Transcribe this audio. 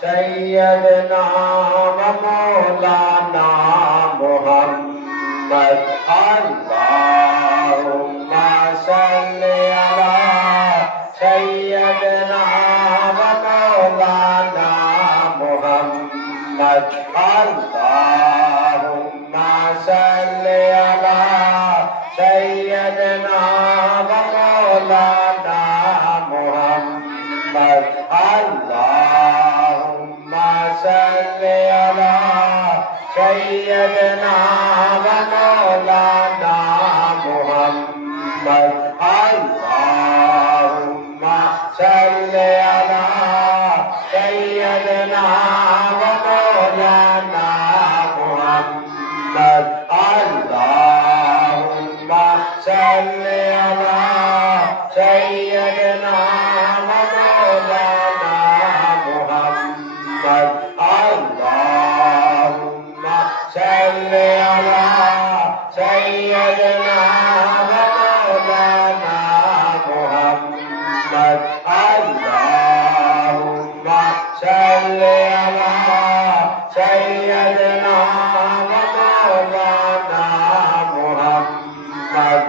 سيدنا ومولانا محمد اللهم صل على سيدنا ومولانا محمد اللهم صل على سيدنا ومولانا محمد اللهم صل على سيدنا ومولانا محمد اللهم صل على سيدنا ومولانا محمد اللهم صل على سيدنا ومولانا محمد اللهم صل على سيدنا ومولانا محمد اللهم صل على سيدنا ومولانا محمد